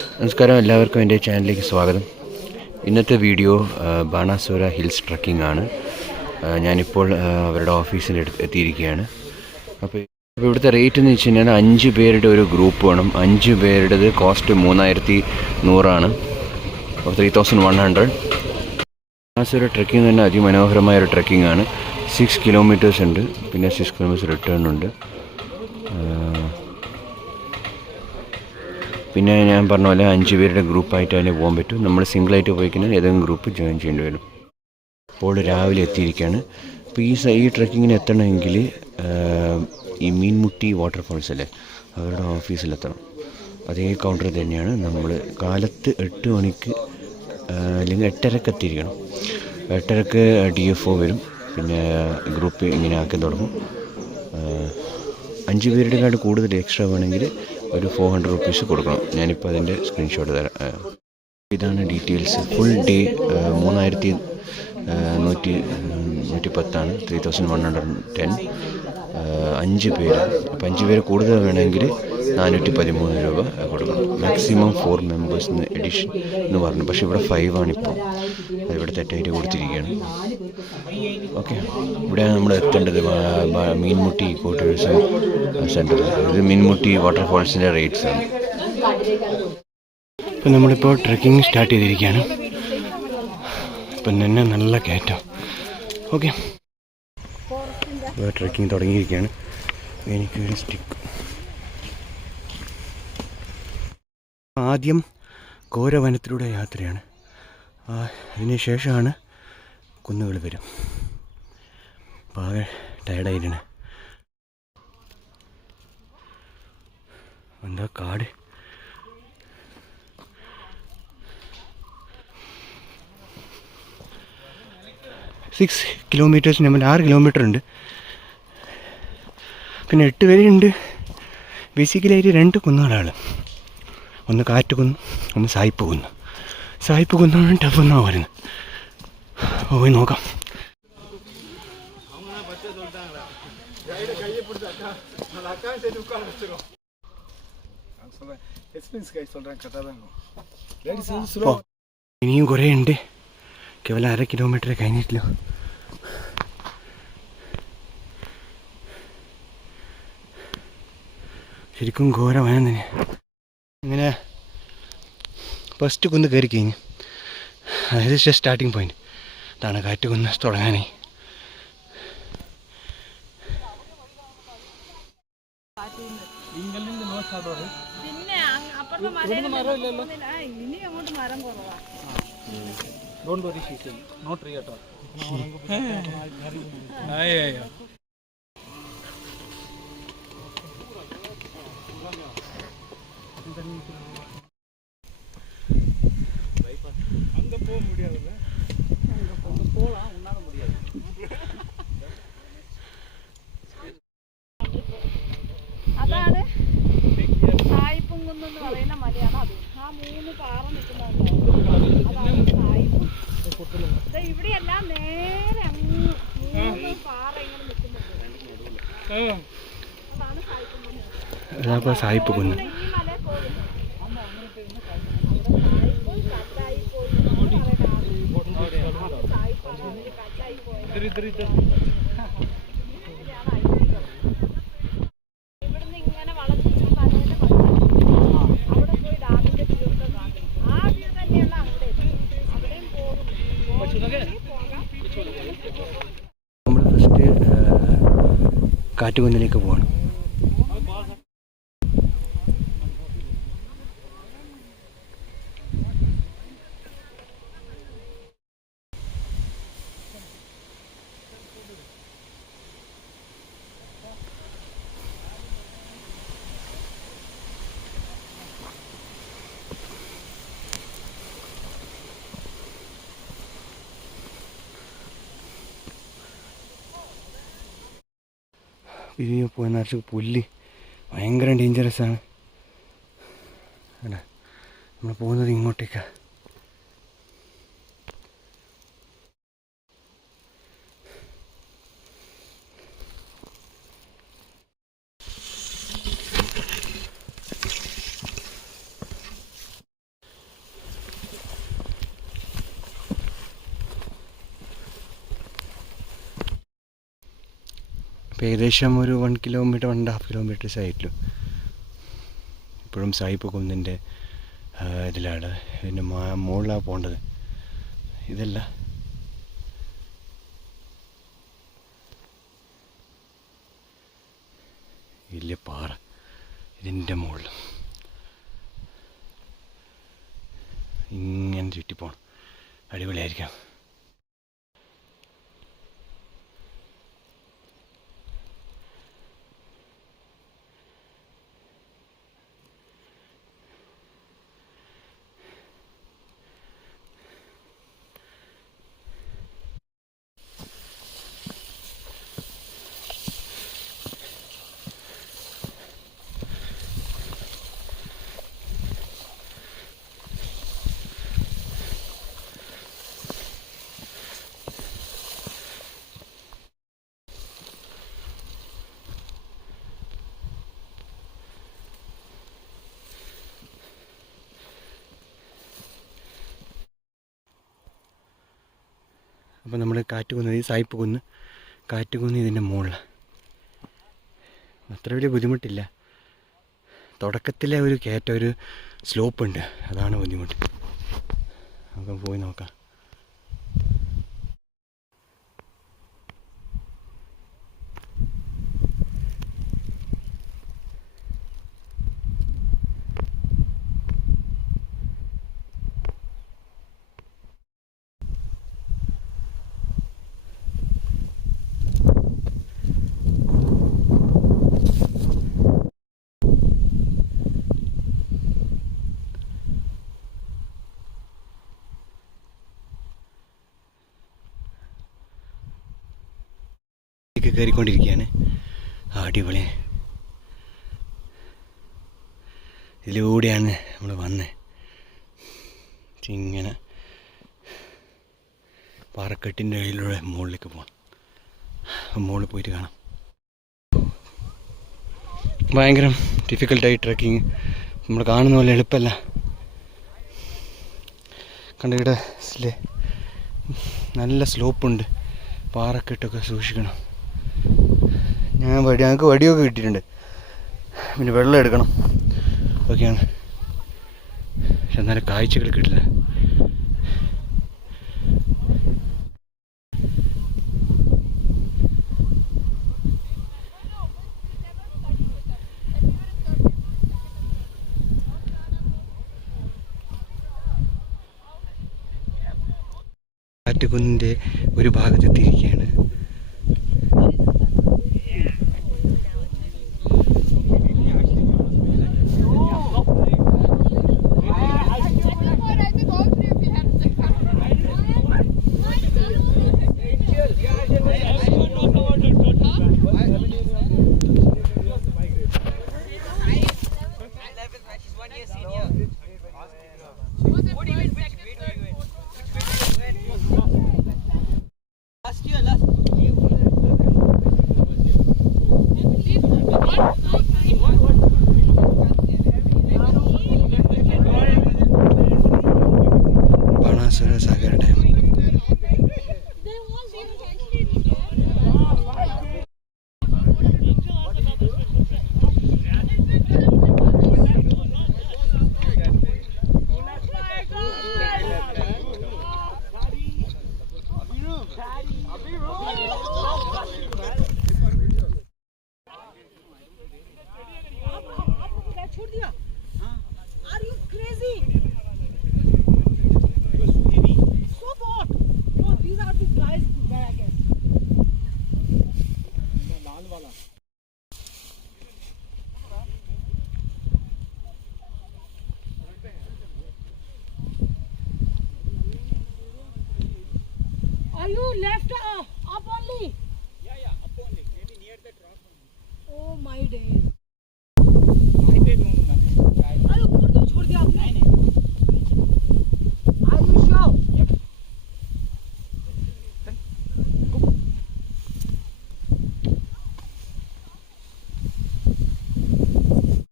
നമസ്കാരം, എല്ലാവർക്കും എൻ്റെ ചാനലിലേക്ക് സ്വാഗതം. ഇന്നത്തെ വീഡിയോ ബാണാസുര ഹിൽസ് ട്രക്കിംഗ് ആണ്. ഞാനിപ്പോൾ അവരുടെ ഓഫീസിൽ എത്തിയിരിക്കുകയാണ്. അപ്പോൾ ഇവിടുത്തെ റേറ്റ് എന്ന് വെച്ച് കഴിഞ്ഞാൽ 5 പേരുടെ ഒരു ഗ്രൂപ്പ് വേണം. 5 പേരുടേത് കോസ്റ്റ് 3100 അപ്പോൾ 3100. ബാണാസുര ട്രക്കിംഗ് തന്നെ അതിമനോഹരമായൊരു ട്രക്കിംഗ് ആണ്. 6 കിലോമീറ്റേഴ്സ് ഉണ്ട്, പിന്നെ 6 കിലോമീറ്റേഴ്സ് റിട്ടേൺ ഉണ്ട്. പിന്നെ ഞാൻ പറഞ്ഞ പോലെ 5 പേരുടെ ഗ്രൂപ്പായിട്ട് അതിന് പോകാൻ പറ്റും. നമ്മൾ സിംഗിളായിട്ട് പോയി കഴിഞ്ഞാൽ ഏതെങ്കിലും ഗ്രൂപ്പ് ജോയിൻ ചെയ്യേണ്ടി വരും. അപ്പോൾ രാവിലെ എത്തിയിരിക്കുകയാണ്. അപ്പോൾ ഈ ട്രക്കിങ്ങിന് എത്തണമെങ്കിൽ ഈ മീൻമുട്ടി വാട്ടർഫോൾസ് അല്ലേ, അവരുടെ ഓഫീസിലെത്തണം. അതേ കൗണ്ടറിൽ തന്നെയാണ്. നമ്മൾ കാലത്ത് 8 മണിക്ക് അല്ലെങ്കിൽ 8:30 എത്തിയിരിക്കണം. 8:30 DFO വരും. പിന്നെ ഗ്രൂപ്പ് ഇങ്ങനെ ആക്കി തുടങ്ങും. 5 പേരുടെ കാർഡ് കൂടുതൽ എക്സ്ട്രാ വേണമെങ്കിൽ ഒരു 400 റുപ്പീസ് കൊടുക്കണം. ഞാനിപ്പോൾ അതിൻ്റെ സ്ക്രീൻഷോട്ട് തരാം. ഇതാണ് ഡീറ്റെയിൽസ്. Full day 3110 3110. 5 പേര്. അപ്പോൾ 5 പേര് കൂടുതൽ വേണമെങ്കിൽ 413 രൂപ കൊടുക്കണം. മാക്സിമം 4 മെമ്പേഴ്സിന് എഡിഷൻ എന്ന് പറഞ്ഞു. പക്ഷേ ഇവിടെ 5 ആണിപ്പോൾ. അതിവിടെ തെറ്റായിട്ട് കൊടുത്തിരിക്കുകയാണ്. ഓക്കെ, ഇവിടെയാണ് നമ്മൾ എത്തേണ്ടത്. Meenmutty eco tourism centre. ഇത് മീൻമുട്ടി വാട്ടർഫോൾസിൻ്റെ റേറ്റ്സ് ആണ്. ഇപ്പം നമ്മളിപ്പോൾ ട്രെക്കിംഗ് സ്റ്റാർട്ട് ചെയ്തിരിക്കുകയാണ്. ഇപ്പം തന്നെ നല്ല കയറ്റം. ഓക്കെ, ട്രെക്കിംഗ് തുടങ്ങിയിരിക്കുകയാണ്. എനിക്കൊരു സ്റ്റിക്ക്. ആദ്യം ഘോരവനത്തിലൂടെ യാത്രയാണ്. അതിന് ശേഷമാണ് കുന്നുകൾ വരും. അപ്പോൾ ആകെ ടയർഡായിരുന്നു. എന്താ കാട്. സിക്സ് കിലോമീറ്റേഴ്സ് നമ്മൾ 6 കിലോമീറ്റർ ഉണ്ട്. പിന്നെ 8 വരെയുണ്ട്. ബേസിക്കലായിട്ട് 2 കുന്നുകളാണ്. ഒന്ന് കാറ്റുകുന്ന്, ഒന്ന് സായിപ്പ് കുന്ന്. സായിപ്പ് കുന്നാണ് ടഫ് എന്നാണ് പറയുന്നത്. പോയി നോക്കാം. ഇനിയും കുറേ ഉണ്ട്. കേവലം 1/2 കിലോമീറ്റർ കഴിഞ്ഞിട്ടില്ല. ശരിക്കും ഘോരവനം തന്നെ. ഇങ്ങനെ ഫസ്റ്റ് കുന്ന് കയറി കഴിഞ്ഞ്, അതായത് സ്റ്റാർട്ടിങ് പോയിന്റ്. അതാണ് കാറ്റുകുന്ന് തുടങ്ങാനായി. അതാണ് സായിപ്പുംകുന്ന് പറയുന്ന മലയാണ്. അത് ആ 3 പാറ നിൽക്കുന്നതാണ് സായിപ്പും. ഇവിടെയെല്ലാം നേരെ അങ്ങ് 3 പാറ ഇങ്ങനെ നിൽക്കുന്നുണ്ട്. അതാണ് സായിപ്പുംകുന്ന്. ഈ മലയിൽ പോകുന്നു. ഇവിടുന്ന് ഇങ്ങനെ വളച്ച് മലയുടെ അവിടെ പോയി ഡാമിന്റെ വ്യൂ ഒക്കെ കാണും. ആ വ്യൂ തന്നെയുള്ള അവിടെയും പോകും. നമ്മൾ ഫസ്റ്റ് കാറ്റുകുന്നിലേക്ക് പോകണം. ഇത് പോയി നിറച്ച് പുല്ല് ഭയങ്കര ഡേഞ്ചറസാണ്. അല്ല, നമ്മൾ പോകുന്നത് ഇങ്ങോട്ടേക്കാണ്. ഇപ്പോൾ ഏകദേശം ഒരു 1 കിലോമീറ്റർ 1.5 കിലോമീറ്റേഴ്സ് ആയിട്ടുള്ളൂ. ഇപ്പോഴും സായിപ്പ് കുന്നിൻ്റെ ഇതിലാണ്, ഇതിൻ്റെ മുകളിലാണ് പോകേണ്ടത്. ഇതല്ല, വലിയ പാറ ഇതിൻ്റെ മുകളിൽ ഇങ്ങനെ ചുറ്റിപ്പോണം. അടിപൊളിയായിരിക്കാം. അപ്പോൾ നമ്മൾ കാറ്റുകുന്ന്, ഈ സായിപ്പ് കുന്ന്, കാറ്റുകുന്ന് ഇതിൻ്റെ മുകളിൽ. അത്ര വലിയ ബുദ്ധിമുട്ടില്ല. തുടക്കത്തിലെ ഒരു കയറ്റം, ഒരു സ്ലോപ്പ് ഉണ്ട്, അതാണ് ബുദ്ധിമുട്ട്. നമുക്ക് പോയി നോക്കാം. കയറിക്കൊണ്ടിരിക്കുകയാണ്. അടിപൊളി. ഇതിലൂടെയാണ് നമ്മൾ വന്നത്. ഇങ്ങനെ പാറക്കെട്ടിൻ്റെ ഇടയിലൂടെ മുകളിലേക്ക് പോകാം. മുകളിൽ പോയിട്ട് കാണാം. ഭയങ്കര ഡിഫിക്കൽട്ടായി ട്രക്കിങ്. നമ്മൾ കാണുന്ന പോലെ എളുപ്പമല്ല. കണ്ടിവിടെ നല്ല സ്ലോപ്പുണ്ട്. പാറക്കെട്ടൊക്കെ സൂക്ഷിക്കണം. ഞങ്ങൾക്ക് വടിയൊക്കെ കിട്ടിയിട്ടുണ്ട്. പിന്നെ വെള്ളം എടുക്കണം, ഓക്കെയാണ്. പക്ഷെ എന്നാലും കാഴ്ചകൾ കിട്ടില്ല. കാറ്റുകുന്നിൻ്റെ ഒരു ഭാഗത്തെത്തിയിരിക്കുകയാണ്. Banasura Sagar dam. Are you left up only? Yeah, up only. Maybe near the drop only. Oh my days.